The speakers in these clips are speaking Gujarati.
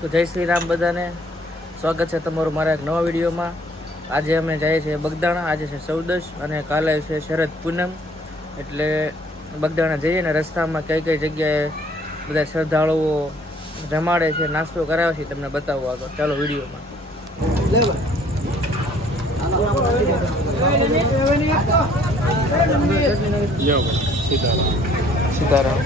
તો જય શ્રી રામ બધાને. સ્વાગત છે તમારું મારા એક નવા વિડીયોમાં. આજે અમે જઈએ છીએ બગદાણા આજે છે ચૌદશ અને કાલે છે શરદ પૂનમ. એટલે બગદાણા જઈએ ને રસ્તામાં કઈ કઈ જગ્યાએ બધા શ્રદ્ધાળુઓ જમાડે છે નાસ્તો કરાવે છે તમને બતાવવા આગળ. ચાલો વિડીયોમાં. સીતારામ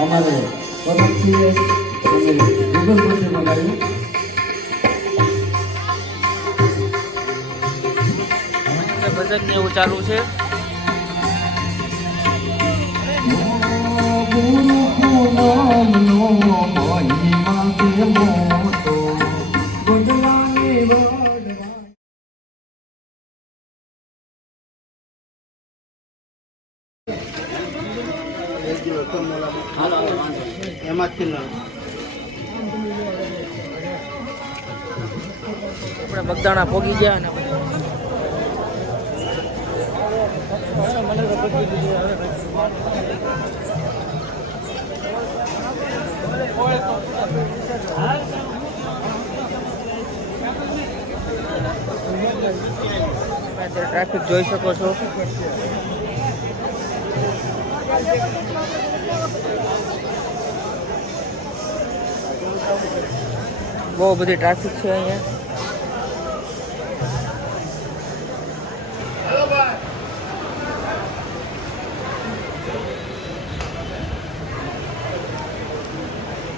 અમારે મંગાવ્યું ભજન ને એવું ચાલુ છે. ગુરુ નો મહિમા આપણે બગદાણા પોગી ગયા ને ટ્રાફિક જોઈ શકો છો. બહુ બધી ટ્રાફિક છે અહીંયા.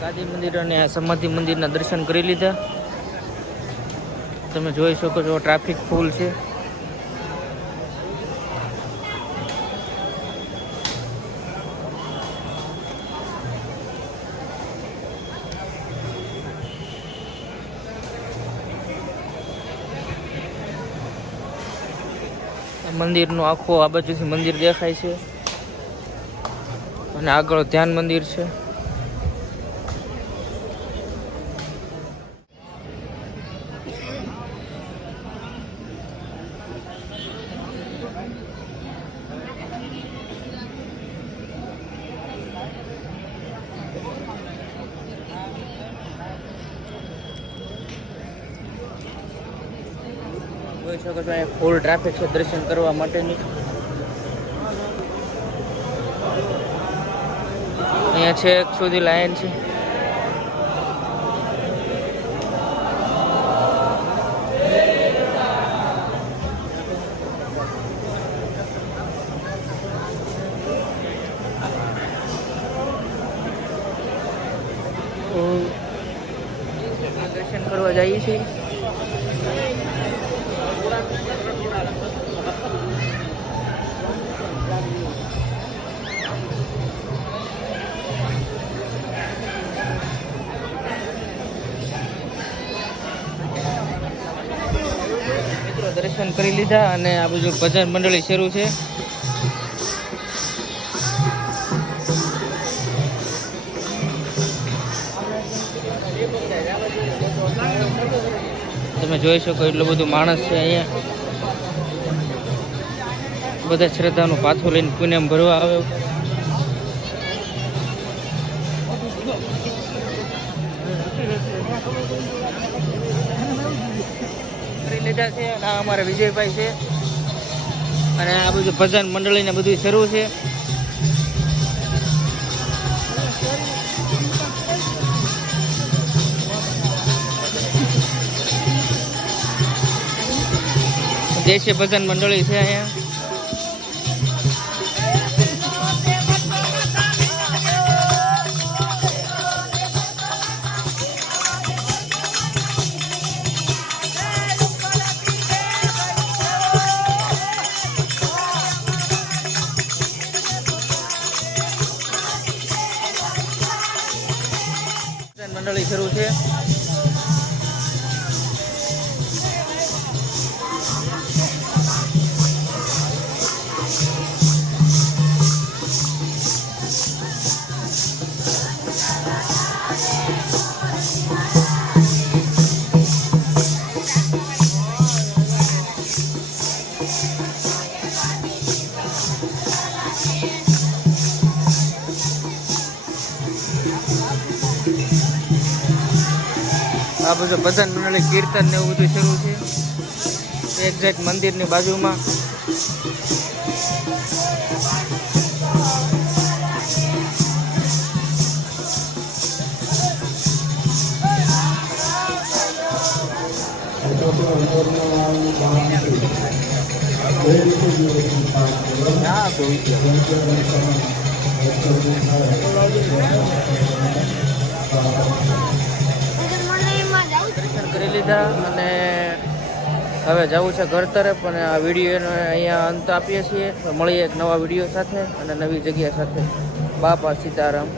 ગાંધી મંદિર અને સમાધિ મંદિરના દર્શન કરી લીધા. તમે જોઈ શકો છો ટ્રાફિક ફૂલ છે. મંદિરનું આખું આ બાજુથી મંદિર દેખાય છે. અને આગળ ધ્યાન મંદિર છે. જોઈ શકો છો, અહીંયા ફૂલ ટ્રાફિક છે દર્શન કરવા માટેની. અહીંયા છેક સુધી લાઈન છે. દર્શન કરવા જઈએ છીએ. દર્શન કરી લીધા અને આ બધું ભજન મંડળી શરૂ છે. તમે જોઈ શકો એટલું બધું માણસ છે અહીંયા. બધા શ્રદ્ધાનું પાથું લઈને પુણ્યમ ભરવા આવે. લીધા છે આ અમારા વિજયભાઈ છે. અને આ બધું ભજન મંડળીને બધું શરૂ છે. દેશી ભજન મંડળી છે અહીંયા. ભજન મંડળી શરૂ છે. આ બધું ભજન મંડળી કીર્તન ને એવું બધું શરૂ છે. એક્ઝેક્ટ મંદિરની બાજુમાં. કરી લીધા અને હવે જવું છે ઘર તરફ અને આ વિડીયોનો અહીંયા અંત આપીએ છીએ. મળીએ એક નવા વીડિયો સાથે અને નવી જગ્યા સાથે. બાપા સીતારામ.